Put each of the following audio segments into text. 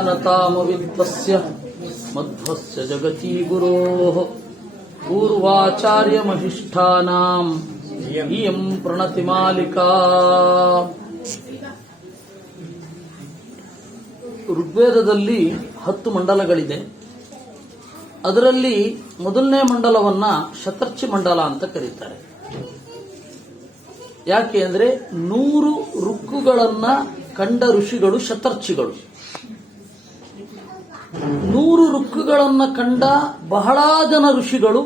विजानतामवित्तस्य मध्वस्य जगती गुरोः पूर्वाचार्यमहिष्ठानाम् इयम् प्रणतिमालिका ಋಗ್ವೇದದಲ್ಲಿ ಹತ್ತು ಮಂಡಲಗಳಿದೆ ಅದರಲ್ಲಿ ಮೊದಲನೇ ಮಂಡಲವನ್ನ ಶತರ್ಚಿ ಮಂಡಲ ಅಂತ ಕರೀತಾರೆ ಯಾಕೆ ಅಂದ್ರೆ ನೂರು ರುಕ್ಕುಗಳನ್ನ ಕಂಡ ಋಷಿಗಳು ಶತರ್ಚಿಗಳು. ನೂರು ರುಕ್ಕುಗಳನ್ನು ಕಂಡ ಬಹಳ ಜನ ಋಷಿಗಳು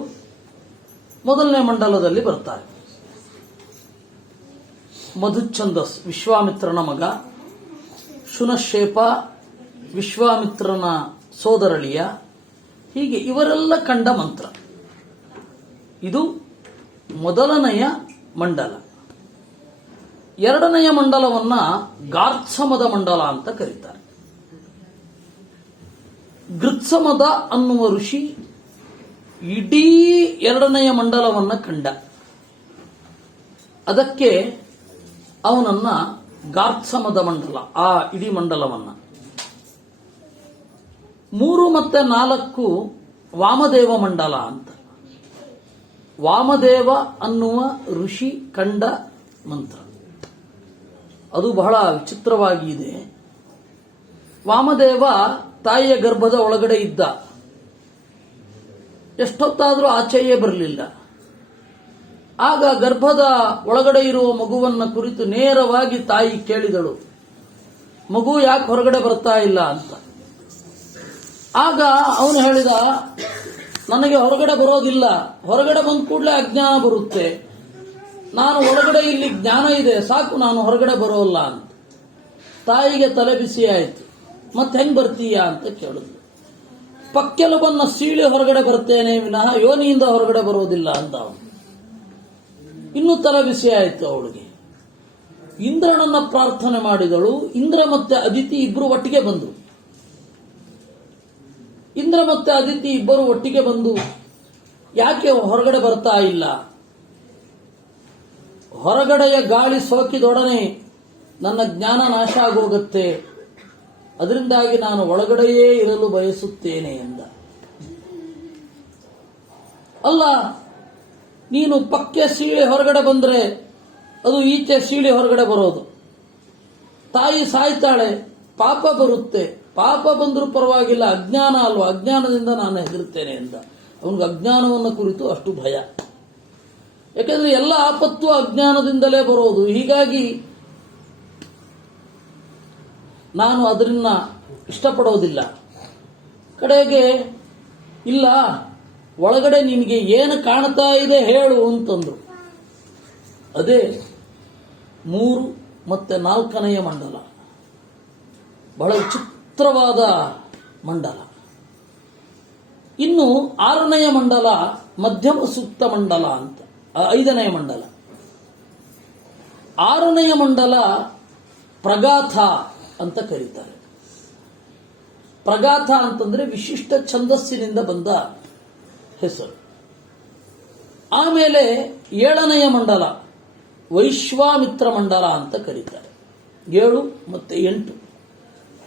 ಮೊದಲನೇ ಮಂಡಲದಲ್ಲಿ ಬರ್ತಾರೆ. ಮಧುಚ್ಛಂದಸ್ ವಿಶ್ವಾಮಿತ್ರನ ಮಗ, ಶುನಶೇಪ ವಿಶ್ವಾಮಿತ್ರನ ಸೋದರಳಿಯ, ಹೀಗೆ ಇವರೆಲ್ಲ ಕಂಡ ಮಂತ್ರ. ಇದು ಮೊದಲನೆಯ ಮಂಡಲ. ಎರಡನೆಯ ಮಂಡಲವನ್ನ ಗಾರ್ತ್ಸಮದ ಮಂಡಲ ಅಂತ ಕರೀತಾರೆ. ಗೃತ್ಸಮದ ಅನ್ನುವ ಋಷಿ ಇಡೀ ಎರಡನೆಯ ಮಂಡಲವನ್ನ ಕಂಡ. ಅದಕ್ಕೆ ಅವನನ್ನ ಗಾರ್ತ್ಸಮದ ಮಂಡಲ, ಆ ಇಡೀ ಮಂಡಲವನ್ನ. ಮೂರು ಮತ್ತೆ ನಾಲ್ಕು ವಾಮದೇವ ಮಂಡಲ ಅಂತ. ವಾಮದೇವ ಅನ್ನುವ ಋಷಿ ಕಂಡ ಮಂತ್ರ. ಅದು ಬಹಳ ವಿಚಿತ್ರವಾಗಿ ಇದೆ ವಾಮದೇವ ತಾಯಿಯ ಗರ್ಭದ ಒಳಗಡೆ ಇದ್ದ. ಎಷ್ಟೊತ್ತಾದರೂ ಆಚೆಯೇ ಬರಲಿಲ್ಲ. ಆಗ ಗರ್ಭದ ಒಳಗಡೆ ಇರುವ ಮಗುವನ್ನ ಕುರಿತು ನೇರವಾಗಿ ತಾಯಿ ಕೇಳಿದಳು. ಮಗು ಯಾಕೆ ಹೊರಗಡೆ ಬರ್ತಾ ಇಲ್ಲ ಅಂತ. ಆಗ ಅವನು ಹೇಳಿದ, ನನಗೆ ಹೊರಗಡೆ ಬರೋದಿಲ್ಲ. ಹೊರಗಡೆ ಬಂದ ಕೂಡಲೇ ಅಜ್ಞಾನ ಬರುತ್ತೆ. ನಾನು ಒಳಗಡೆ ಇಲ್ಲಿ ಜ್ಞಾನ ಇದೆ, ಸಾಕು, ನಾನು ಹೊರಗಡೆ ಬರೋಲ್ಲ ಅಂತ. ತಾಯಿಗೆ ತಲೆ ಬಿಸಿ ಮತ್ತೆ ಹೆಂಗ್ ಬರ್ತೀಯಾ ಅಂತ ಕೇಳಿದ್ರು ಪಕ್ಕೆಲುಬನ್ನ ಸೀಳಿ ಹೊರಗಡೆ ಬರ್ತೇನೆ, ವಿನಃ ಯೋನಿಯಿಂದ ಹೊರಗಡೆ ಬರೋದಿಲ್ಲ ಅಂತ ಅವನು. ಇನ್ನೂ ತಲೆ ಬಿಸಿ ಆಯಿತು ಅವಳಿಗೆ. ಇಂದ್ರನನ್ನ ಪ್ರಾರ್ಥನೆ ಮಾಡಿದಳು, ಇಂದ್ರ ಮತ್ತೆ ಅದಿತಿ ಇಬ್ರು ಒಟ್ಟಿಗೆ ಬಂದರು ಇಂದ್ರ ಮತ್ತೆ ಅದಿತಿ ಇಬ್ಬರು ಒಟ್ಟಿಗೆ ಬಂದು, ಯಾಕೆ ಹೊರಗಡೆ ಬರ್ತಾ ಇಲ್ಲ? ಹೊರಗಡೆಯ ಗಾಳಿ ಸೋಕಿದೊಡನೆ ನನ್ನ ಜ್ಞಾನ ನಾಶ ಆಗೋಗುತ್ತೆ. ಅದರಿಂದಾಗಿ ನಾನು ಒಳಗಡೆಯೇ ಇರಲು ಬಯಸುತ್ತೇನೆ ಎಂದ. ಅಲ್ಲ, ನೀನು ಪಕ್ಕೆ ಸೀಳಿ ಹೊರಗಡೆ ಬಂದರೆ ಅದು ಈಚೆ ಸೀಳಿ ಹೊರಗಡೆ ಬರೋದು. ತಾಯಿ ಸಾಯ್ತಾಳೆ, ಪಾಪ ಬರುತ್ತೆ. ಪಾಪ ಬಂದರೂ ಪರವಾಗಿಲ್ಲ, ಅಜ್ಞಾನ ಅಲ್ವಾ? ಅಜ್ಞಾನದಿಂದ ನಾನು ಹೆದರುತ್ತೇನೆ ಎಂದ. ಅವನಿಗೆ ಅಜ್ಞಾನವನ್ನು ಕುರಿತು ಅಷ್ಟು ಭಯ. ಯಾಕಂದ್ರೆ ಎಲ್ಲ ಆಪತ್ತು ಅಜ್ಞಾನದಿಂದಲೇ ಬರೋದು. ಹೀಗಾಗಿ ನಾನು ಅದನ್ನ ಇಷ್ಟಪಡೋದಿಲ್ಲ. ಕಡೆಗೆ, ಇಲ್ಲ, ಒಳಗಡೆ ನಿಮಗೆ ಏನು ಕಾಣ್ತಾ ಇದೆ ಹೇಳು ಅಂತಂದ್ರು. ಅದೇ ಮೂರು ಮತ್ತೆ ನಾಲ್ಕನೆಯ ಮಂಡಲ. ಬಹಳ ವಿಚಿತ್ರವಾದ ಮಂಡಲ. ಇನ್ನು ಆರನೆಯ ಮಂಡಲ ಮಧ್ಯಮ ಸೂಕ್ತ ಮಂಡಲ ಅಂತ. ಐದನೆಯ ಮಂಡಲ. ಆರನೆಯ ಮಂಡಲ ಪ್ರಗಾಥ ಅಂತ ಕರೀತಾರೆ. ಪ್ರಗಾಥ ಅಂತಂದ್ರೆ ವಿಶಿಷ್ಟ ಛಂದಸ್ಸಿನಿಂದ ಬಂದ ಹೆಸರು. ಆಮೇಲೆ ಏಳನೆಯ ಮಂಡಲ ವೈಶ್ವಾಮಿತ್ರ ಮಂಡಲ ಅಂತ ಕರೀತಾರೆ. ಏಳು ಮತ್ತೆ ಎಂಟು.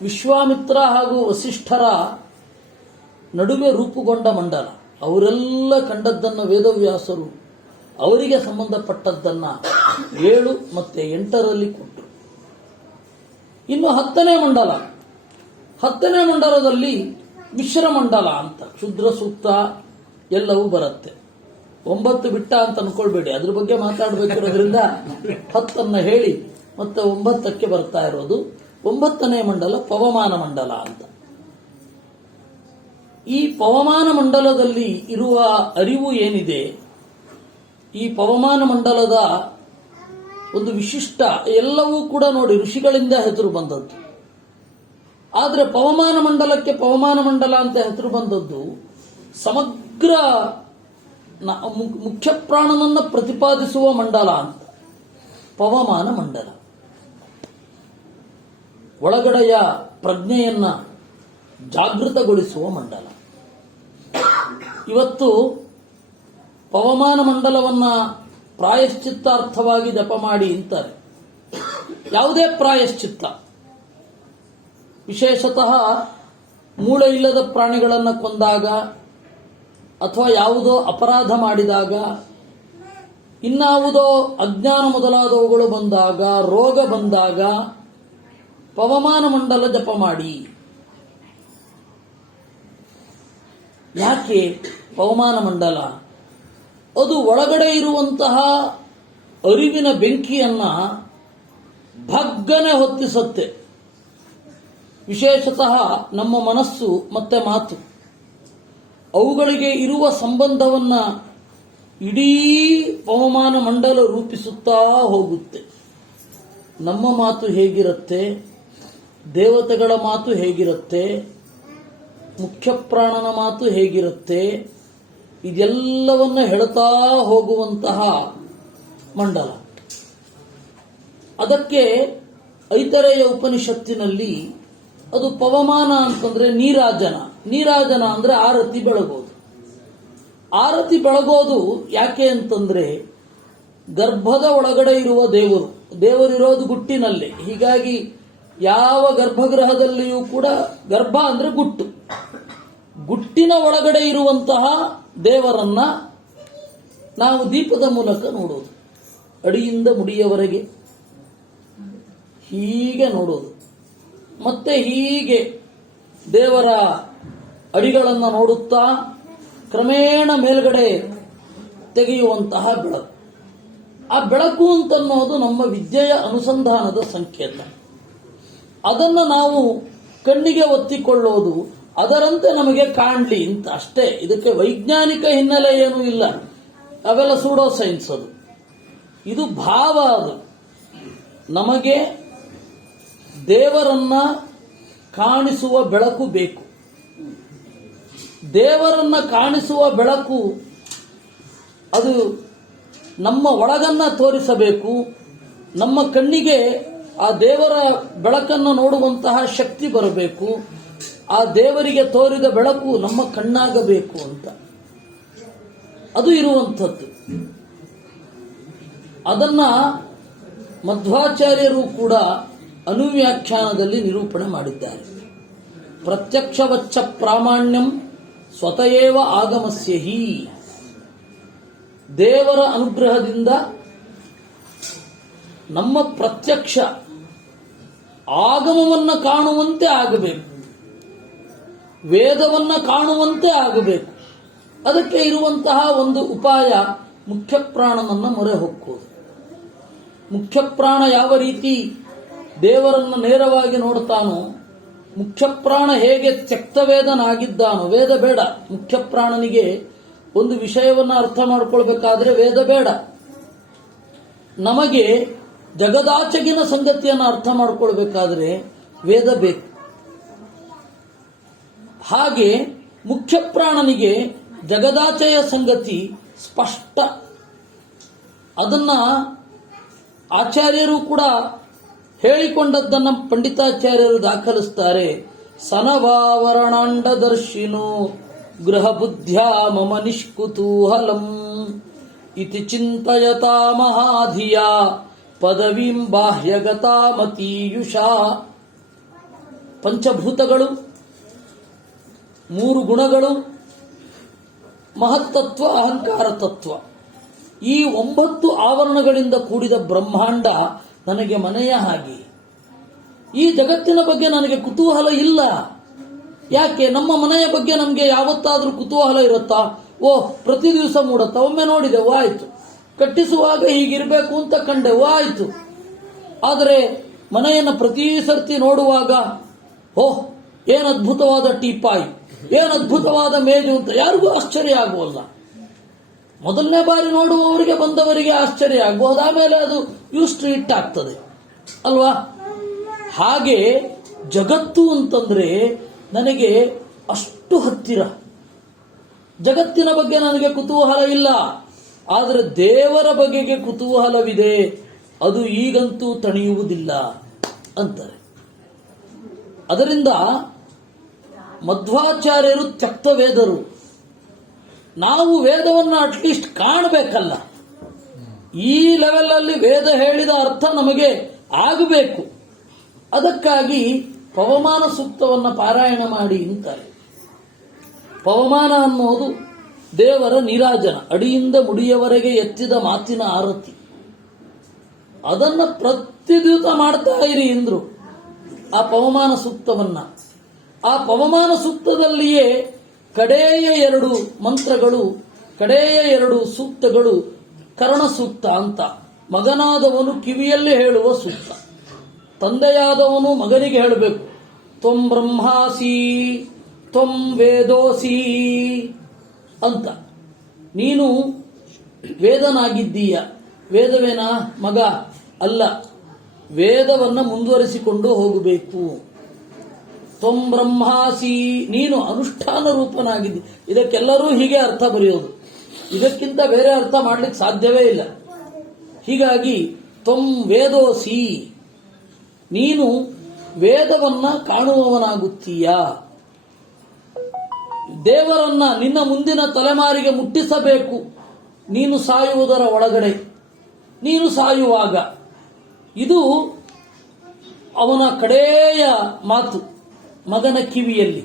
ವಿಶ್ವಾಮಿತ್ರ ಹಾಗೂ ವಸಿಷ್ಠರ ನಡುವೆ ರೂಪುಗೊಂಡ ಮಂಡಲ. ಅವರೆಲ್ಲ ಕಂಡದ್ದನ್ನು ವೇದವ್ಯಾಸರು ಅವರಿಗೆ ಸಂಬಂಧಪಟ್ಟದ್ದನ್ನ ಏಳು ಮತ್ತೆ ಎಂಟರಲ್ಲಿ ಕೊಟ್ಟು. ಇನ್ನು ಹತ್ತನೇ ಮಂಡಲ. ಹತ್ತನೇ ಮಂಡಲದಲ್ಲಿ ಮಿಶ್ರ ಮಂಡಲ ಅಂತ, ಕ್ಷುದ್ರ ಸೂಕ್ತ ಎಲ್ಲವೂ ಬರುತ್ತೆ. ಒಂಬತ್ತು ಬಿಟ್ಟ ಅಂತ ಅನ್ಕೊಳ್ಬೇಡಿ. ಅದ್ರ ಬಗ್ಗೆ ಮಾತಾಡಬೇಕಿರೋದ್ರಿಂದ ಹತ್ತನ್ನು ಹೇಳಿ ಮತ್ತೆ ಒಂಬತ್ತಕ್ಕೆ ಬರ್ತಾ ಇರೋದು. ಒಂಬತ್ತನೇ ಮಂಡಲ ಪವಮಾನ ಮಂಡಲ ಅಂತ. ಈ ಪವಮಾನ ಮಂಡಲದಲ್ಲಿ ಇರುವ ಅರಿವು ಏನಿದೆ? ಈ ಪವಮಾನ ಮಂಡಲದ ಒಂದು ವಿಶಿಷ್ಟ ಎಲ್ಲವೂ ಕೂಡ ನೋಡಿ ಋಷಿಗಳಿಂದ ಹೆಸರು ಬಂದದ್ದು. ಆದರೆ ಪವಮಾನ ಮಂಡಲಕ್ಕೆ ಪವಮಾನ ಮಂಡಲ ಅಂತ ಹೆಸರು ಬಂದದ್ದು ಸಮಗ್ರ ಮುಖ್ಯ ಪ್ರಾಣನನ್ನು ಪ್ರತಿಪಾದಿಸುವ ಮಂಡಲ ಅಂತ. ಪವಮಾನ ಮಂಡಲ. ಒಳಗಡೆಯ ಪ್ರಜ್ಞೆಯನ್ನ ಜಾಗೃತಗೊಳಿಸುವ ಮಂಡಲ. ಇವತ್ತು ಪವಮಾನ ಮಂಡಲವನ್ನ ಪ್ರಾಯಶ್ಚಿತ್ತಾರ್ಥವಾಗಿ ಜಪ ಮಾಡಿ ಅಂತಾರೆ. ಯಾವುದೇ ಪ್ರಾಯಶ್ಚಿತ್ತ. ವಿಶೇಷತಃ ಮೂಳೆ ಇಲ್ಲದ ಪ್ರಾಣಿಗಳನ್ನು ಕೊಂದಾಗ ಅಥವಾ ಯಾವುದೋ ಅಪರಾಧ ಮಾಡಿದಾಗ, ಇನ್ನಾವುದೋ ಅಜ್ಞಾನ ಮೊದಲಾದವುಗಳು ಬಂದಾಗ, ರೋಗ ಬಂದಾಗ ಪವಮಾನ ಮಂಡಲ ಜಪ ಮಾಡಿ. ಯಾಕೆ ಪವಮಾನ ಮಂಡಲ? ಅದು ಒಳಗಡೆ ಇರುವಂತಹ ಅರಿವಿನ ಬೆಂಕಿಯನ್ನ ಭಗ್ಗನೆ ಹೊತ್ತಿಸುತ್ತೆ. ವಿಶೇಷತಃ ನಮ್ಮ ಮನಸ್ಸು ಮತ್ತೆ ಮಾತು. ಅವುಗಳಿಗೆ ಇರುವ ಸಂಬಂಧವನ್ನ ಇಡೀ ಪವಮಾನ ಮಂಡಲ ರೂಪಿಸುತ್ತಾ ಹೋಗುತ್ತೆ. ನಮ್ಮ ಮಾತು ಹೇಗಿರುತ್ತೆ? ದೇವತೆಗಳ ಮಾತು ಹೇಗಿರುತ್ತೆ? ಮುಖ್ಯ ಪ್ರಾಣನ ಮಾತು ಹೇಗಿರುತ್ತೆ? ಇದೆಲ್ಲವನ್ನ ಹೇಳ್ತಾ ಹೋಗುವಂತಹ ಮಂಡಲ. ಅದಕ್ಕೆ ಐತರೆಯ ಉಪನಿಷತ್ತಿನಲ್ಲಿ ಅದು ಪವಮಾನ ಅಂತಂದ್ರೆ ನೀರಾಜನ. ನೀರಾಜನ ಅಂದ್ರೆ ಆರತಿ ಬೆಳಗೋದು. ಆರತಿ ಬೆಳಗೋದು ಯಾಕೆ ಅಂತಂದ್ರೆ ಗರ್ಭದ ಒಳಗಡೆ ಇರುವ ದೇವರು. ದೇವರಿರೋದು ಗುಟ್ಟಿನಲ್ಲೇ. ಹೀಗಾಗಿ ಯಾವ ಗರ್ಭಗೃಹದಲ್ಲಿಯೂ ಕೂಡ ಗರ್ಭ ಅಂದ್ರೆ ಗುಟ್ಟು. ಗುಟ್ಟಿನ ಒಳಗಡೆ ಇರುವಂತಹ ದೇವರನ್ನ ನಾವು ದೀಪದ ಮೂಲಕ ನೋಡೋದು. ಅಡಿಯಿಂದ ಮುಡಿಯವರೆಗೆ. ಹೀಗೆ ನೋಡೋದು. ಮತ್ತೆ ಹೀಗೆ ದೇವರ ಅಡಿಗಳನ್ನು ನೋಡುತ್ತಾ ಕ್ರಮೇಣ ಮೇಲ್ಗಡೆ ತೆಗೆಯುವಂತಹ ಬೆಳಕು. ಆ ಬೆಳಕು ಅಂತನ್ನೋದು ನಮ್ಮ ವಿದ್ಯೆಯ ಅನುಸಂಧಾನದ ಸಂಕೇತ. ಅದನ್ನು ನಾವು ಕಣ್ಣಿಗೆ ಒತ್ತಿಕೊಳ್ಳೋದು ಅದರಂತೆ ನಮಗೆ ಕಾಣಲಿ ಅಂತ ಅಷ್ಟೇ. ಇದಕ್ಕೆ ವೈಜ್ಞಾನಿಕ ಹಿನ್ನೆಲೆ ಏನೂ ಇಲ್ಲ. ಅವೆಲ್ಲ ಸೂಡೋ ಸೈನ್ಸ್ ಅದು. ಇದು ಭಾವ ಅದು. ನಮಗೆ ದೇವರನ್ನ ಕಾಣಿಸುವ ಬೆಳಕು ಬೇಕು. ದೇವರನ್ನ ಕಾಣಿಸುವ ಬೆಳಕು ಅದು ನಮ್ಮ ಒಳಗನ್ನ ತೋರಿಸಬೇಕು. ನಮ್ಮ ಕಣ್ಣಿಗೆ ಆ ದೇವರ ಬೆಳಕನ್ನು ನೋಡುವಂತಹ ಶಕ್ತಿ ಬರಬೇಕು. ಆ ದೇವರಿಗೆ ತೋರಿದ ಬೆಳಕು ನಮ್ಮ ಕಣ್ಣಾಗಬೇಕು ಅಂತ. ಅದು ಇರುವಂಥದ್ದು. ಅದನ್ನ ಮಧ್ವಾಚಾರ್ಯರು ಕೂಡ ಅನುವ್ಯಾಖ್ಯಾನದಲ್ಲಿ ನಿರೂಪಣೆ ಮಾಡಿದ್ದಾರೆ. ಪ್ರತ್ಯಕ್ಷವಚ್ಚ ಪ್ರಾಮಾಣ್ಯಂ ಸ್ವತಯೇವ ಆಗಮಸ್ಯ ಹಿ. ದೇವರ ಅನುಗ್ರಹದಿಂದ ನಮ್ಮ ಪ್ರತ್ಯಕ್ಷ ಆಗಮವನ್ನು ಕಾಣುವಂತೆ ಆಗಬೇಕು. ವೇದವನ್ನ ಕಾಣುವಂತೆ ಆಗಬೇಕು. ಅದಕ್ಕೆ ಇರುವಂತಹ ಒಂದು ಉಪಾಯ ಮುಖ್ಯ ಪ್ರಾಣನನ್ನ ಮೊರೆ ಹೊಕ್ಕೋದು ಮುಖ್ಯ ಯಾವ ರೀತಿ ದೇವರನ್ನು ನೇರವಾಗಿ ನೋಡ್ತಾನೋ ಮುಖ್ಯ ಪ್ರಾಣ ಹೇಗೆ ತ್ಯಕ್ತವೇದನಾಗಿದ್ದಾನೋ, ವೇದ ಬೇಡ. ಮುಖ್ಯ ಪ್ರಾಣನಿಗೆ ಒಂದು ವಿಷಯವನ್ನ ಅರ್ಥ ಮಾಡಿಕೊಳ್ಳಬೇಕಾದ್ರೆ ವೇದ ಬೇಡ. ನಮಗೆ ಜಗದಾಚಗಿನ ಸಂಗತಿಯನ್ನು ಅರ್ಥ ಮಾಡಿಕೊಳ್ಬೇಕಾದ್ರೆ ವೇದ ಬೇಕು. ಹಾಗೆ ಮುಖ್ಯ ಪ್ರಾಣನಿಗೆ ಜಗದಾಚೆಯ ಸಂಗತಿ ಸ್ಪಷ್ಟ. ಅದನ್ನ ಆಚಾರ್ಯರು ಕೂಡ ಹೇಳಿಕೊಂಡದ್ದನ್ನು ಪಂಡಿತಾಚಾರ್ಯರು ದಾಖಲಿಸ್ತಾರೆ. ಸನವಾವರಣಾಂಡದರ್ಶಿನೋ ಗೃಹ ಬುದ್ಧ್ಯಾ ಮಮ ನಿಷ್ಕುತೂಹಲಂ ಇತಿ ಚಿಂತಯತಾ ಮಹಾಧಿಯ ಪದವೀಂ ಬಾಹ್ಯಗತಾ ಮತೀಯುಷ. ಪಂಚಭೂತಗಳು ಮೂರು ಗುಣಗಳು. ಮಹತ್ತತ್ವ, ಅಹಂಕಾರ ತತ್ವ. ಈ ಒಂಬತ್ತು ಆವರಣಗಳಿಂದ ಕೂಡಿದ ಬ್ರಹ್ಮಾಂಡ ನನಗೆ ಮನೆಯ ಹಾಗೆ. ಈ ಜಗತ್ತಿನ ಬಗ್ಗೆ ನನಗೆ ಕುತೂಹಲ ಇಲ್ಲ. ಯಾಕೆ? ನಮ್ಮ ಮನೆಯ ಬಗ್ಗೆ ನಮಗೆ ಯಾವತ್ತಾದರೂ ಕುತೂಹಲ ಇರುತ್ತಾ? ಓ, ಪ್ರತಿ ದಿವಸ ಮೂಡತ್ತ? ಒಮ್ಮೆ ನೋಡಿದೆವು ಆಯಿತು. ಕಟ್ಟಿಸುವಾಗ ಹೀಗಿರಬೇಕು ಅಂತ ಕಂಡೆವು ಆಯಿತು. ಆದರೆ ಮನೆಯನ್ನು ಪ್ರತಿ ಸರ್ತಿ ನೋಡುವಾಗ ಓಹ್ ಏನು ಅದ್ಭುತವಾದ ಟೀಪಾಯಿ. ಏನ್ ಅದ್ಭುತವಾದ ಮೇಜು ಅಂತ ಯಾರಿಗೂ ಆಶ್ಚರ್ಯ ಆಗುವಲ್ಲ. ಮೊದಲನೇ ಬಾರಿ ನೋಡುವವರಿಗೆ, ಬಂದವರಿಗೆ ಆಶ್ಚರ್ಯ ಆಗಬಹುದು ಆಮೇಲೆ ಅದು ಯೂಸ್ ಟು ಇಟ್ ಆಗ್ತದೆ. ಅಲ್ವಾ? ಹಾಗೆ ಜಗತ್ತು ಅಂತಂದ್ರೆ ನನಗೆ ಅಷ್ಟು ಹತ್ತಿರ. ಜಗತ್ತಿನ ಬಗ್ಗೆ ನನಗೆ ಕುತೂಹಲ ಇಲ್ಲ. ಆದರೆ ದೇವರ ಬಗೆಗೆ ಕುತೂಹಲವಿದೆ. ಅದು ಈಗಂತೂ ತಣಿಯುವುದಿಲ್ಲ ಅಂತಾರೆ. ಅದರಿಂದ ಮಧ್ವಾಚಾರ್ಯರು ತ್ಯಕ್ತ ವೇದರು ನಾವು ವೇದವನ್ನು ಅಟ್ಲೀಸ್ಟ್ ಕಾಣಬೇಕಲ್ಲ. ಈ ಲೆವೆಲಲ್ಲಿ ವೇದ ಹೇಳಿದ ಅರ್ಥ ನಮಗೆ ಆಗಬೇಕು. ಅದಕ್ಕಾಗಿ ಪವಮಾನ ಸೂಕ್ತವನ್ನು ಪಾರಾಯಣ ಮಾಡಿ ಅಂತಾರೆ. ಪವಮಾನ ಅನ್ನೋದು ದೇವರ ನೀರಾಜನ, ಅಡಿಯಿಂದ ಮುಡಿಯವರೆಗೆ ಎತ್ತಿದ ಮಾತಿನ ಆರತಿ. ಅದನ್ನು ಪ್ರತಿದ್ಯುತ ಮಾಡ್ತಾ ಇರಿ ಇಂದ್ರು ಆ ಪವಮಾನ ಸೂಕ್ತವನ್ನ. ಆ ಪವಮಾನ ಸೂಕ್ತದಲ್ಲಿಯೇ ಕಡೆಯ ಎರಡು ಮಂತ್ರಗಳು, ಕಡೆಯ ಎರಡು ಸೂಕ್ತಗಳು ಕರ್ಣ ಸೂಕ್ತ ಅಂತ. ಮಗನಾದವನು ಕಿವಿಯಲ್ಲಿ ಹೇಳುವ ಸೂಕ್ತ. ತಂದೆಯಾದವನು ಮಗನಿಗೆ ಹೇಳಬೇಕು. ತ್ವಂ ಬ್ರಹ್ಮಾಸಿ, ತ್ವಂ ವೇದೋಸಿ ಅಂತ. ನೀನು ವೇದನಾಗಿದ್ದೀಯ. ವೇದವೇನಾ? ಮಗ. ಅಲ್ಲ. ವೇದವನ್ನ ಮುಂದುವರಿಸಿಕೊಂಡು ಹೋಗಬೇಕು. ತ್ವಂ ಬ್ರಹ್ಮಾಸಿ, ನೀನು ಅನುಷ್ಠಾನ ರೂಪನಾಗಿದ್ದಿ. ಇದಕ್ಕೆಲ್ಲರೂ ಹೀಗೆ ಅರ್ಥ ಬರೆಯೋದು. ಇದಕ್ಕಿಂತ ಬೇರೆ ಅರ್ಥ ಮಾಡ್ಲಿಕ್ಕೆ ಸಾಧ್ಯವೇ ಇಲ್ಲ. ಹೀಗಾಗಿ ತ್ವಂ ವೇದೋಸಿ, ನೀನು ವೇದವನ್ನ ಕಾಣುವವನಾಗುತ್ತೀಯ. ದೇವರನ್ನ ನಿನ್ನ ಮುಂದಿನ ತಲೆಮಾರಿಗೆ ಮುಟ್ಟಿಸಬೇಕು. ನೀನು ಸಾಯುವುದರ ಒಳಗಡೆ. ನೀನು ಸಾಯುವಾಗ. ಇದು ಅವನ ಕಡೆಯ ಮಾತು. ಮಗನ ಕಿವಿಯಲ್ಲಿ.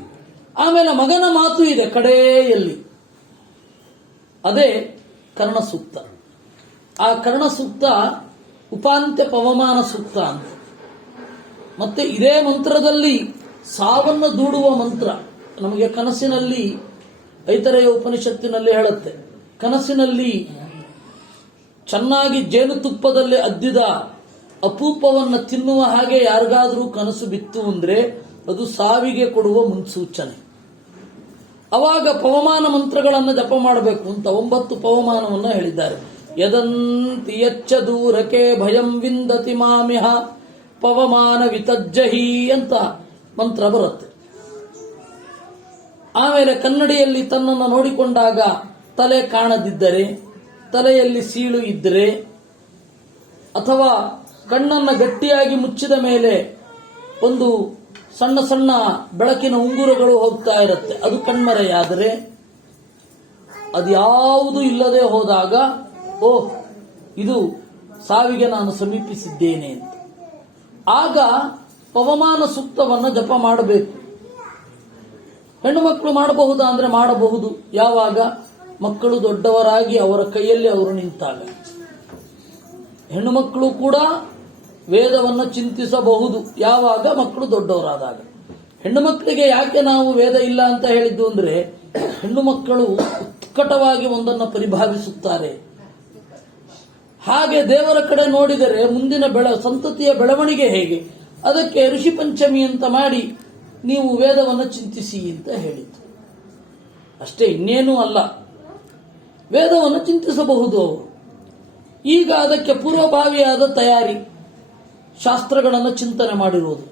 ಆಮೇಲೆ ಮಗನ ಮಾತು ಇದೆ ಕಡೆಯಲ್ಲಿ. ಅದೇ ಕರ್ಣಸೂಕ್ತ. ಆ ಕರ್ಣಸೂಕ್ತ ಉಪಾಂತ್ಯ ಪವಮಾನ ಸೂಕ್ತ ಅಂತ. ಮತ್ತೆ ಇದೇ ಮಂತ್ರದಲ್ಲಿ ಸಾವನ್ನು ದೂಡುವ ಮಂತ್ರ ನಮಗೆ ಕನಸಿನಲ್ಲಿ ಐತರೆಯ ಉಪನಿಷತ್ತಿನಲ್ಲಿ ಹೇಳುತ್ತೆ. ಕನಸಿನಲ್ಲಿ ಚೆನ್ನಾಗಿ ಜೇನುತುಪ್ಪದಲ್ಲಿ ಅದ್ದಿದ ಅಪೂಪವನ್ನು ತಿನ್ನುವ ಹಾಗೆ ಯಾರಿಗಾದರೂ ಕನಸು ಬಿತ್ತು ಅಂದ್ರೆ ಅದು ಸಾವಿಗೆ ಕೊಡುವ ಮುನ್ಸೂಚನೆ. ಅವಾಗ ಪವಮಾನ ಮಂತ್ರಗಳನ್ನು ಜಪ ಮಾಡಬೇಕು ಅಂತ ಒಂಬತ್ತು ಪವಮಾನವನ್ನ ಹೇಳಿದ್ದಾರೆ. ಯದಂತಿ ಯಚ್ಚ ದೂರಕೆ ಭಯಂ ವಿಂದತಿ ಮಾಮಿಹ, ಪವಮಾನ ವಿತಜ್ಜಹಿ ಅಂತ ಮಂತ್ರ ಬರುತ್ತೆ. ಆಮೇಲೆ ಕನ್ನಡಿಯಲ್ಲಿ ತನ್ನನ್ನು ನೋಡಿಕೊಂಡಾಗ ತಲೆ ಕಾಣದಿದ್ದರೆ, ತಲೆಯಲ್ಲಿ ಸೀಳು ಇದ್ದರೆ ಅಥವಾ ಕಣ್ಣನ್ನು ಗಟ್ಟಿಯಾಗಿ ಮುಚ್ಚಿದ ಮೇಲೆ ಒಂದು ಸಣ್ಣ ಸಣ್ಣ ಬೆಳಕಿನ ಉಂಗುರಗಳು ಹೋಗ್ತಾ ಇರುತ್ತೆ. ಅದು ಕಣ್ಮರೆಯಾದರೆ ಅದ್ಯಾವುದು ಇಲ್ಲದೆ ಹೋದಾಗ ಓ ಇದು ಸಾವಿಗೆ ನಾನು ಸಮೀಪಿಸಿದ್ದೇನೆ ಅಂತ. ಆಗ ಪವಮಾನ ಸೂಕ್ತವನ್ನು ಜಪ ಮಾಡಬೇಕು. ಹೆಣ್ಣು ಮಕ್ಕಳು ಮಾಡಬಹುದಾ ಅಂದ್ರೆ ಮಾಡಬಹುದು. ಯಾವಾಗ? ಮಕ್ಕಳು ದೊಡ್ಡವರಾಗಿ ಅವರ ಕೈಯಲ್ಲಿ ಅವರು ನಿಂತಾಗ. ಹೆಣ್ಣು ಮಕ್ಕಳು ಕೂಡ ವೇದವನ್ನು ಚಿಂತಿಸಬಹುದು. ಯಾವಾಗ? ಮಕ್ಕಳು ದೊಡ್ಡವರಾದಾಗ. ಹೆಣ್ಣು ಮಕ್ಕಳಿಗೆ ಯಾಕೆ ನಾವು ವೇದ ಇಲ್ಲ ಅಂತ ಹೇಳಿದ್ದು ಅಂದ್ರೆ, ಹೆಣ್ಣು ಮಕ್ಕಳು ಉತ್ಕಟವಾಗಿ ಒಂದನ್ನು ಪರಿಭಾವಿಸುತ್ತಾರೆ. ಹಾಗೆ ದೇವರ ಕಡೆ ನೋಡಿದರೆ ಮುಂದಿನ ಬೆಳ, ಸಂತತಿಯ ಬೆಳವಣಿಗೆ ಹೇಗೆ? ಅದಕ್ಕೆ ಋಷಿ ಪಂಚಮಿ ಅಂತ ಮಾಡಿ ನೀವು ವೇದವನ್ನು ಚಿಂತಿಸಿ ಅಂತ ಹೇಳಿದ್ದು. ಅಷ್ಟೇ ಇನ್ನೇನೂ ಅಲ್ಲ. ವೇದವನ್ನು ಚಿಂತಿಸಬಹುದು ಈಗ ಅದಕ್ಕೆ ಪೂರ್ವಭಾವಿಯಾದ ತಯಾರಿ. ಶಾಸ್ತ್ರಗಳನ್ನು ಚಿಂತನೆ ಮಾಡಿರುವುದು.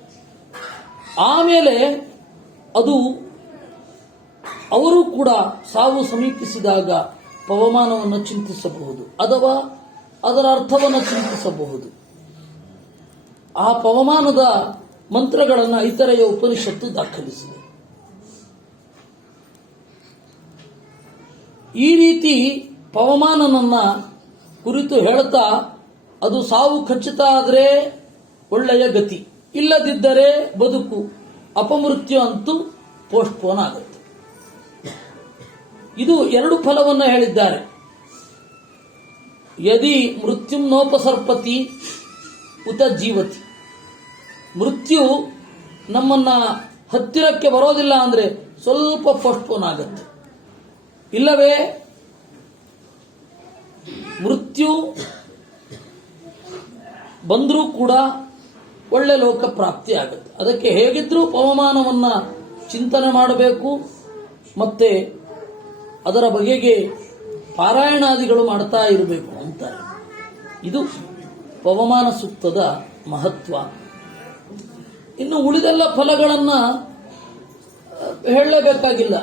ಆಮೇಲೆ ಅದು ಅವರು ಕೂಡ ಸಾವು ಸಮೀಪಿಸಿದಾಗ ಪವಮಾನವನ್ನು ಚಿಂತಿಸಬಹುದು ಅಥವಾ ಅದರ ಅರ್ಥವನ್ನು ಚಿಂತಿಸಬಹುದು. ಆ ಪವಮಾನದ ಮಂತ್ರಗಳನ್ನು ಇತರೆಯ ಉಪನಿಷತ್ತು ದಾಖಲಿಸಿದೆ. ಈ ರೀತಿ ಪವಮಾನನನ್ನ ಕುರಿತು ಹೇಳ್ತಾ ಅದು ಸಾವು ಖಚಿತ ಆದರೆ ಒಳ್ಳೆಯ ಗತಿ. ಇಲ್ಲದಿದ್ದರೆ ಬದುಕು ಅಪಮೃತ್ಯು ಅಂತೂ ಪೋಸ್ಟ್ಪೋನ್ ಆಗುತ್ತೆ. ಇದು ಎರಡು ಫಲವನ್ನು ಹೇಳಿದ್ದಾರೆ. ಯದಿ ಮೃತ್ಯುಂ ನೋಪಸರ್ಪತಿ ಉತ ಜೀವತಿ. ಮೃತ್ಯು ನಮ್ಮನ್ನ ಹತ್ತಿರಕ್ಕೆ ಬರೋದಿಲ್ಲ ಅಂದ್ರೆ ಸ್ವಲ್ಪ ಪೋಸ್ಟ್ಪೋನ್ ಆಗುತ್ತೆ. ಇಲ್ಲವೇ, ಮೃತ್ಯು ಬಂದರೂ ಕೂಡ ಒಳ್ಳೆ ಲೋಕ ಪ್ರಾಪ್ತಿ ಆಗುತ್ತೆ. ಅದಕ್ಕೆ ಹೇಗಿದ್ರೂ ಪವಮಾನವನ್ನು ಚಿಂತನೆ ಮಾಡಬೇಕು. ಮತ್ತೆ ಅದರ ಬಗೆಗೆ ಪಾರಾಯಣಾದಿಗಳು ಮಾಡ್ತಾ ಇರಬೇಕು ಅಂತಾರೆ ಇದು ಪವಮಾನ ಸೂಕ್ತದ ಮಹತ್ವ. ಇನ್ನು ಉಳಿದೆಲ್ಲ ಫಲಗಳನ್ನು ಹೇಳಲೇಬೇಕಾಗಿಲ್ಲ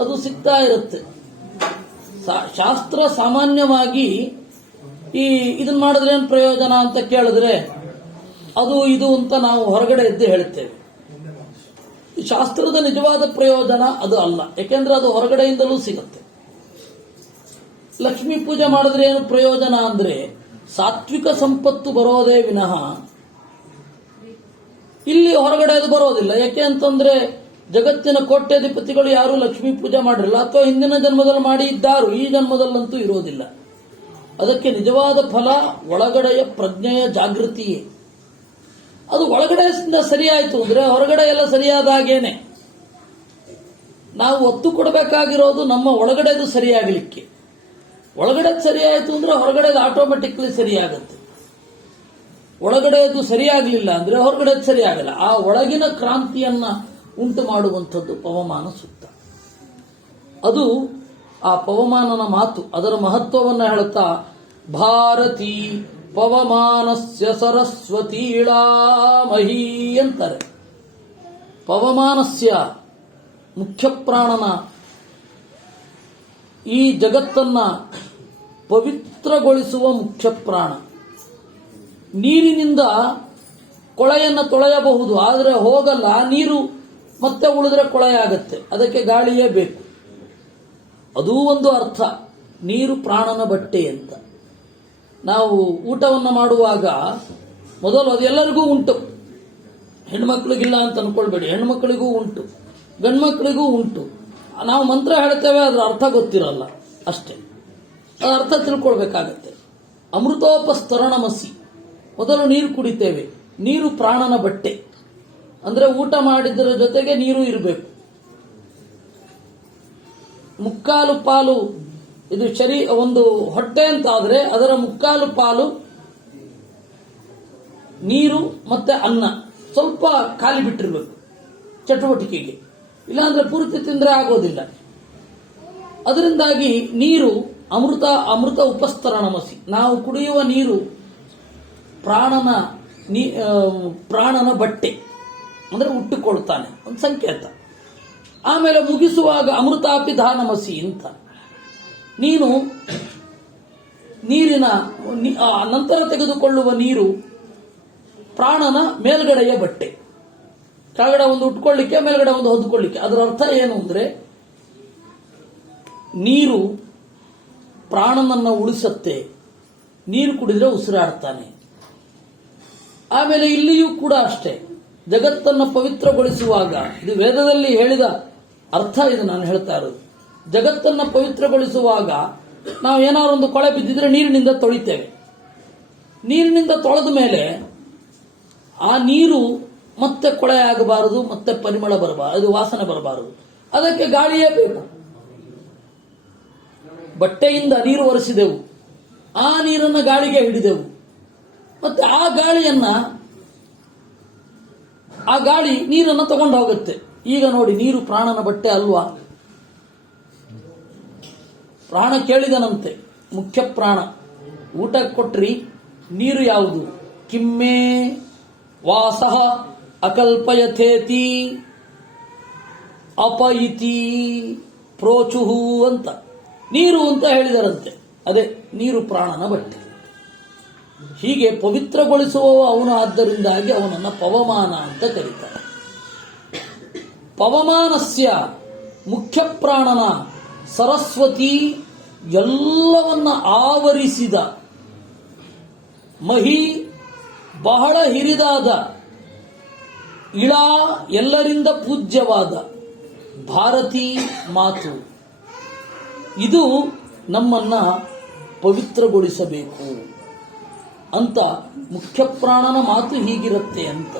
ಅದು ಸಿಗ್ತಾ ಇರುತ್ತೆ. ಶಾಸ್ತ್ರ ಸಾಮಾನ್ಯವಾಗಿ ಈ ಇದನ್ನ ಮಾಡಿದ್ರೆ ಏನು ಪ್ರಯೋಜನ ಅಂತ ಕೇಳಿದ್ರೆ ಅದು ಇದು ಅಂತ ನಾವು ಹೊರಗಡೆ ಎದ್ದು ಹೇಳ್ತೇವೆ ಈ ಶಾಸ್ತ್ರದ ನಿಜವಾದ ಪ್ರಯೋಜನ ಅದು ಅಲ್ಲ. ಯಾಕೆಂದ್ರೆ ಅದು ಹೊರಗಡೆಯಿಂದಲೂ ಸಿಗುತ್ತೆ. ಲಕ್ಷ್ಮೀ ಪೂಜೆ ಮಾಡಿದ್ರೆ ಏನು ಪ್ರಯೋಜನ ಅಂದ್ರೆ ಸಾತ್ವಿಕ ಸಂಪತ್ತು ಬರೋದೇ ವಿನಃ ಇಲ್ಲಿ ಹೊರಗಡೆ ಅದು ಬರೋದಿಲ್ಲ. ಯಾಕೆ ಅಂತಂದ್ರೆ ಜಗತ್ತಿನ ಕೋಟ್ಯಾಧಿಪತಿಗಳು ಯಾರು ಲಕ್ಷ್ಮೀ ಪೂಜೆ ಮಾಡಿರಲ್ಲ ಅಥವಾ ಹಿಂದಿನ ಜನ್ಮದಲ್ಲಿ ಮಾಡಿ ಇದ್ದಾರು ಈ ಜನ್ಮದಲ್ಲಂತೂ ಇರೋದಿಲ್ಲ. ಅದಕ್ಕೆ ನಿಜವಾದ ಫಲ ಒಳಗಡೆಯ ಪ್ರಜ್ಞೆಯ ಜಾಗೃತಿಯೇ. ಅದು ಒಳಗಡೆಯಿಂದ ಸರಿಯಾಯಿತು ಅಂದ್ರೆ ಹೊರಗಡೆ ಎಲ್ಲ ಸರಿಯಾದ ಹಾಗೇನೆ. ನಾವು ಒತ್ತು ಕೊಡಬೇಕಾಗಿರೋದು ನಮ್ಮ ಒಳಗಡೆದು ಸರಿಯಾಗಲಿಕ್ಕೆ. ಒಳಗಡೆ ಸರಿಯಾಯಿತು ಅಂದ್ರೆ ಹೊರಗಡೆದು ಆಟೋಮೆಟಿಕ್ಲಿ ಸರಿಯಾಗುತ್ತೆ. ಒಳಗಡೆದು ಸರಿಯಾಗಲಿಲ್ಲ ಅಂದ್ರೆ ಹೊರಗಡೆ ಸರಿಯಾಗಲ್ಲ. ಆ ಒಳಗಿನ ಕ್ರಾಂತಿಯನ್ನ ಉಂಟು ಮಾಡುವಂಥದ್ದು ಪವಮಾನ ಸೂಕ್ತ. ಅದು ಆ ಪವಮಾನನ ಮಾತು, ಅದರ ಮಹತ್ವವನ್ನು ಹೇಳುತ್ತಾ ಭಾರತಿ ಪವಮಾನಸ್ಯ ಸರಸ್ವತೀಳಾಮಹಿ ಅಂತಾರೆ ಪವಮಾನಸ್ಯ ಮುಖ್ಯ ಪ್ರಾಣನ ಈ ಜಗತ್ತನ್ನ ಪವಿತ್ರಗೊಳಿಸುವ ಮುಖ್ಯ ಪ್ರಾಣ ನೀರಿನಿಂದ ಕೊಳೆಯನ್ನು ತೊಳೆಯಬಹುದು, ಆದರೆ ಹೋಗಲ್ಲ, ನೀರು ಮತ್ತೆ ಉಳಿದ್ರೆ ಕೊಳೆಯಾಗತ್ತೆ ಅದಕ್ಕೆ ಗಾಳಿಯೇ ಬೇಕು. ಅದೂ ಒಂದು ಅರ್ಥ, ನೀರು ಪ್ರಾಣನ ಬಟ್ಟೆ ಅಂತ. ನಾವು ಊಟವನ್ನು ಮಾಡುವಾಗ ಮೊದಲು ಅದೆಲ್ಲರಿಗೂ ಉಂಟು. ಹೆಣ್ಮಕ್ಳಿಗಿಲ್ಲ ಅಂತ ಅನ್ಕೊಳ್ಬೇಡಿ. ಹೆಣ್ಮಕ್ಳಿಗೂ ಉಂಟು. ಗಂಡ್ಮಕ್ಳಿಗೂ ಉಂಟು. ನಾವು ಮಂತ್ರ ಹೇಳ್ತೇವೆ, ಅದರ ಅರ್ಥ ಗೊತ್ತಿರಲ್ಲ ಅಷ್ಟೇ. ಅದರ ಅರ್ಥ ತಿಳ್ಕೊಳ್ಬೇಕಾಗತ್ತೆ. ಅಮೃತೋಪಸ್ತರಣಮಸಿ. ಮೊದಲು ನೀರು ಕುಡಿತೇವೆ. ನೀರು ಪ್ರಾಣನ ಬಟ್ಟೆ. ಅಂದ್ರೆ ಊಟ ಮಾಡಿದ್ರ ಜೊತೆಗೆ ನೀರು ಇರಬೇಕು. ಮುಕ್ಕಾಲು ಪಾಲು ಇದು ಶರೀ, ಒಂದು ಹೊಟ್ಟೆ ಅಂತಾದರೆ ಅದರ ಮುಕ್ಕಾಲು ಪಾಲು ನೀರು ಮತ್ತೆ ಅನ್ನ. ಸ್ವಲ್ಪ ಖಾಲಿ ಬಿಟ್ಟಿರ್ಬೇಕು ಚಟುವಟಿಕೆಗೆ. ಇಲ್ಲಾಂದ್ರೆ ಪೂರ್ತಿ ತಿಂದರೆ ಆಗೋದಿಲ್ಲ. ಅದರಿಂದಾಗಿ ನೀರು ಅಮೃತ ಅಮೃತ ಉಪಸ್ತರಣಮಸಿ. ನಾವು ಕುಡಿಯುವ ನೀರು ಪ್ರಾಣನ ನೀ ಪ್ರಾಣನ ಬಟ್ಟೆ. ಅಂದ್ರೆ ಉಟ್ಟುಕೊಳ್ತಾನೆ. ಒಂದು ಸಂಕೇತ. ಆಮೇಲೆ ಮುಗಿಸುವಾಗ ಅಮೃತಾಪಿ ಧಾನಮಸಿ ಅಂತ. ನೀನು ನೀರಿನ ನಂತರ ತೆಗೆದುಕೊಳ್ಳುವ ನೀರು ಪ್ರಾಣನ ಮೇಲ್ಗಡೆಯ ಬಟ್ಟೆ. ಕೆಳಗಡೆ ಒಂದು ಉಟ್ಕೊಳ್ಳಿಕ್ಕೆ, ಮೇಲ್ಗಡೆ ಒಂದು ಹೊದ್ಕೊಳ್ಳಿಕ್ಕೆ. ಅದರ ಅರ್ಥ ಏನು ಅಂದ್ರೆ, ನೀರು ಪ್ರಾಣನನ್ನ ಉಳಿಸತ್ತೆ. ನೀರು ಕುಡಿದ್ರೆ ಉಸಿರಾಡ್ತಾನೆ. ಆಮೇಲೆ ಇಲ್ಲಿಯೂ ಕೂಡ ಅಷ್ಟೇ. ಜಗತ್ತನ್ನು ಪವಿತ್ರಗೊಳಿಸುವಾಗ, ಇದು ವೇದದಲ್ಲಿ ಹೇಳಿದ ಅರ್ಥ ಇದು ನಾನು ಹೇಳ್ತಾ ಇರೋದು. ಜಗತ್ತನ್ನು ಪವಿತ್ರಗೊಳಿಸುವಾಗ ನಾವು ಏನಾದ್ರು ಒಂದು ಕೊಳೆ ಬಿದ್ದಿದ್ರೆ ನೀರಿನಿಂದ ತೊಳಿತೇವೆ. ನೀರಿನಿಂದ ತೊಳೆದ ಮೇಲೆ ಆ ನೀರು ಮತ್ತೆ ಕೊಳೆ ಆಗಬಾರದು, ಮತ್ತೆ ಪರಿಮಳ ಬರಬಾರದು, ಅದು ವಾಸನೆ ಬರಬಾರದು. ಅದಕ್ಕೆ ಗಾಳಿಯೇ ಬೇಕು. ಬಟ್ಟೆಯಿಂದ ನೀರು ಒರೆಸಿದೆವು. ಆ ನೀರನ್ನು ಗಾಳಿಗೆ ಹಿಡಿದೆವು. ಮತ್ತೆ ಆ ಗಾಳಿಯನ್ನ, ಆ ಗಾಳಿ ನೀರನ್ನು ತಗೊಂಡು ಹೋಗುತ್ತೆ ಈಗ ನೋಡಿ, ನೀರು ಪ್ರಾಣನ ಬಟ್ಟೆ ಅಲ್ವಾ? ಪ್ರಾಣ ಕೇಳಿದನಂತೆ, ಮುಖ್ಯ ಪ್ರಾಣ. ಊಟ ಕೊಟ್ರಿ, ನೀರು ಯಾವುದು? ಕಿಮ್ಮೆ, ವಾಸಃ, ಅಕಲ್ಪಯಥೇತಿ, ಅಪಯಿತಿ, ಪ್ರೋಚುಹು ಅಂತ. ನೀರು ಅಂತ ಹೇಳಿದರಂತೆ. ಅದೇ, ನೀರು ಪ್ರಾಣನ ಬಟ್ಟೆ. ಹೀಗೆ ಪವಿತ್ರಗೊಳಿಸುವ ಅವನು ಆದ್ದರಿಂದಾಗಿ ಅವನನ್ನು ಪವಮಾನ ಅಂತ ಕರೀತಾರೆ. ಪವಮಾನಸ್ಯ ಮುಖ್ಯ ಪ್ರಾಣನ ಸರಸ್ವತಿ ಎಲ್ಲವನ್ನ ಆವರಿಸಿದ. ಮಹಿ ಬಹಳ ಹಿರಿದಾದ. ಇಳ ಎಲ್ಲರಿಂದ ಪೂಜ್ಯವಾದ. ಭಾರತೀ ಮಾತು. ಇದು ನಮ್ಮನ್ನ ಪವಿತ್ರಗೊಳಿಸಬೇಕು. ಅಂತ ಮುಖ್ಯ ಪ್ರಾಣನ ಮಾತು ಹೀಗಿರುತ್ತೆ ಅಂತ.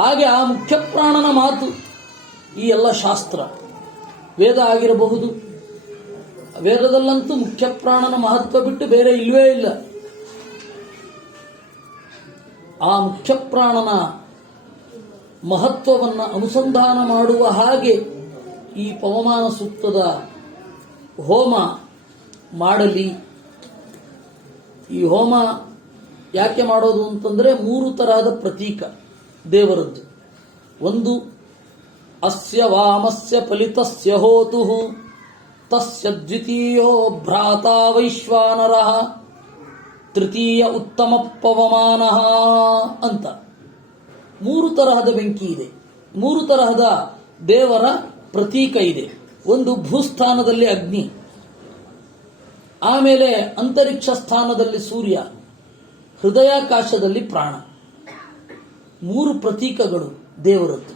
ಹಾಗೆ ಆ ಮುಖ್ಯ ಪ್ರಾಣನ ಮಾತು ಈ ಎಲ್ಲ ಶಾಸ್ತ್ರ. ವೇದ ಆಗಿರಬಹುದು. ವೇದದಲ್ಲಂತೂ ಮುಖ್ಯ ಪ್ರಾಣನ ಮಹತ್ವ ಬಿಟ್ಟು ಬೇರೆ ಇಲ್ಲವೇ ಇಲ್ಲ. ಆ ಮುಖ್ಯ ಪ್ರಾಣನ ಮಹತ್ವವನ್ನು ಅನುಸಂಧಾನ ಮಾಡುವ ಹಾಗೆ ಈ ಪವಮಾನ ಸೂಕ್ತದ ಹೋಮ ಮಾಡಲಿ. ಈ ಹೋಮ ಯಾಕೆ ಮಾಡೋದು ಅಂತಂದ್ರೆ ಮೂರು ತರಹದ ಪ್ರತೀಕ ದೇವರದ್ದು. ಒಂದು ಅಸ್ಯ ವಾಮಸ್ಯ ಫಲಿತಸ್ಯ ಹೋತು. ತಸ್ಯ ದ್ವಿತೀಯೋ ಭ್ರಾತ ವೈಶ್ವಾನರ. ತೃತೀಯ ಉತ್ತಮ ಪವಮಾನ ಅಂತ. ಮೂರು ತರಹದ ಬೆಂಕಿ ಇದೆ. ಮೂರು ತರಹದ ದೇವರ ಪ್ರತೀಕ ಇದೆ. ಒಂದು ಭೂಸ್ಥಾನದಲ್ಲಿ ಅಗ್ನಿ. ಆಮೇಲೆ ಅಂತರಿಕ್ಷ ಸ್ಥಾನದಲ್ಲಿ ಸೂರ್ಯ. ಹೃದಯಾಕಾಶದಲ್ಲಿ ಪ್ರಾಣ. ಮೂರು ಪ್ರತೀಕಗಳು ದೇವರದ್ದು.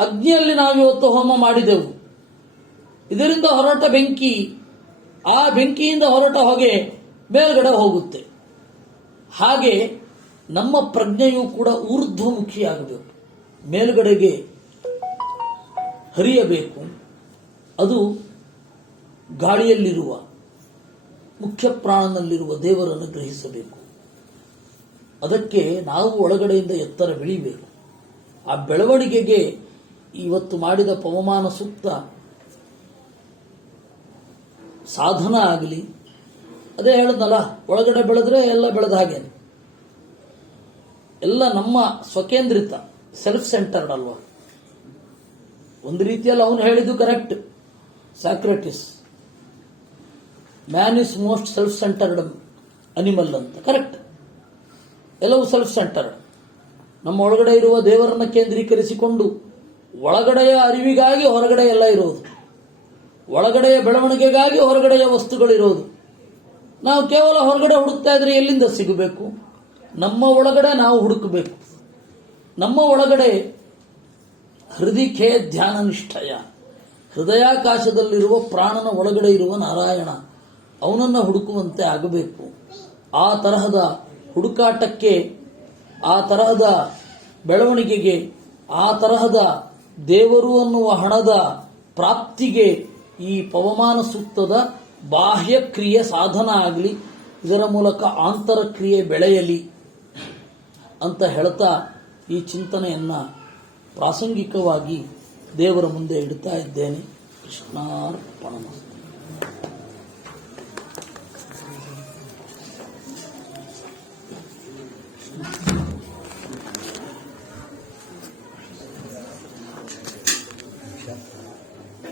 ಅಗ್ನಿಯಲ್ಲಿ ನಾವಿವತ್ತು ಹೋಮ ಮಾಡಿದೆವು. ಇದರಿಂದ ಹೊರಟ ಬೆಂಕಿ, ಆ ಬೆಂಕಿಯಿಂದ ಹೊರಟ ಹೊಗೆ ಮೇಲ್ಗಡೆ ಹೋಗುತ್ತೆ. ಹಾಗೆ ನಮ್ಮ ಪ್ರಜ್ಞೆಯು ಕೂಡ ಊರ್ಧ್ವಮುಖಿಯಾಗಬೇಕು. ಮೇಲ್ಗಡೆಗೆ ಹರಿಯಬೇಕು. ಅದು ಗಾಳಿಯಲ್ಲಿರುವ, ಮುಖ್ಯ ಪ್ರಾಣನಲ್ಲಿರುವ ದೇವರನ್ನು ಗ್ರಹಿಸಬೇಕು. ಅದಕ್ಕೆ ನಾವು ಒಳಗಡೆಯಿಂದ ಎತ್ತರ ಬೆಳಿಬೇಕು. ಆ ಬೆಳವಣಿಗೆಗೆ ಇವತ್ತು ಮಾಡಿದ ಪವಮಾನ ಸೂಕ್ತ ಸಾಧನ ಆಗಲಿ. ಅದೇ ಹೇಳದ್ನಲ್ಲ, ಒಳಗಡೆ ಬೆಳೆದ್ರೆ ಎಲ್ಲ ಬೆಳೆದ ಹಾಗೇನೆ ಎಲ್ಲ ನಮ್ಮ ಸ್ವಕೇಂದ್ರಿತ ಸೆಲ್ಫ್ ಸೆಂಟರ್ಡ್ ಅಲ್ವಾ? ಒಂದು ರೀತಿಯಲ್ಲಿ ಅವನು ಹೇಳಿದ್ದು correct Socrates man is most self centered animal ಅಂತ. ಕರೆಕ್ಟ್ ಎಲ್ಲವೂ ಸೆಲ್ಫ್ ಸೆಂಟರ್ಡ್ ನಮ್ಮ ಒಳಗಡೆ ಇರುವ ದೇವರನ್ನ ಕೇಂದ್ರೀಕರಿಸಿಕೊಂಡು ಒಳಗಡೆಯ ಅರಿವಿಗಾಗಿ ಹೊರಗಡೆ ಎಲ್ಲ ಇರೋದು ಒಳಗಡೆಯ ಬೆಳವಣಿಗೆಗಾಗಿ ಹೊರಗಡೆಯ ವಸ್ತುಗಳಿರೋದು ನಾವು ಕೇವಲ ಹೊರಗಡೆ ಹುಡುಕ್ತಾ ಇದ್ರೆ ಎಲ್ಲಿಂದ ಸಿಗಬೇಕು? ನಮ್ಮ ಒಳಗಡೆ ನಾವು ಹುಡುಕಬೇಕು. ನಮ್ಮ ಒಳಗಡೆ ಹೃದಿಕೆ ಧ್ಯಾನ ನಿಷ್ಠಯ ಹೃದಯಾಕಾಶದಲ್ಲಿರುವ ಪ್ರಾಣನ ಒಳಗಡೆ ಇರುವ ನಾರಾಯಣ ಅವನನ್ನ ಹುಡುಕುವಂತೆ ಆಗಬೇಕು. ಆ ತರಹದ ಹುಡುಕಾಟಕ್ಕೆ, ಆ ತರಹದ ಬೆಳವಣಿಗೆಗೆ, ಆ ತರಹದ ದೇವರು ಅನ್ನುವ ಹಣದ ಪ್ರಾಪ್ತಿಗೆ ಈ ಪವಮಾನ ಸೂಕ್ತದ ಬಾಹ್ಯ ಕ್ರಿಯೆ ಸಾಧನ ಆಗಲಿ, ಇದರ ಮೂಲಕ ಆಂತರ ಕ್ರಿಯೆ ಬೆಳೆಯಲಿ ಅಂತ ಹೇಳ್ತಾ ಈ ಚಿಂತನೆಯನ್ನ ಪ್ರಾಸಂಗಿಕವಾಗಿ ದೇವರ ಮುಂದೆ ಇಡ್ತಾ ಇದ್ದೇನೆ. ಕೃಷ್ಣಾರ್ಪಣ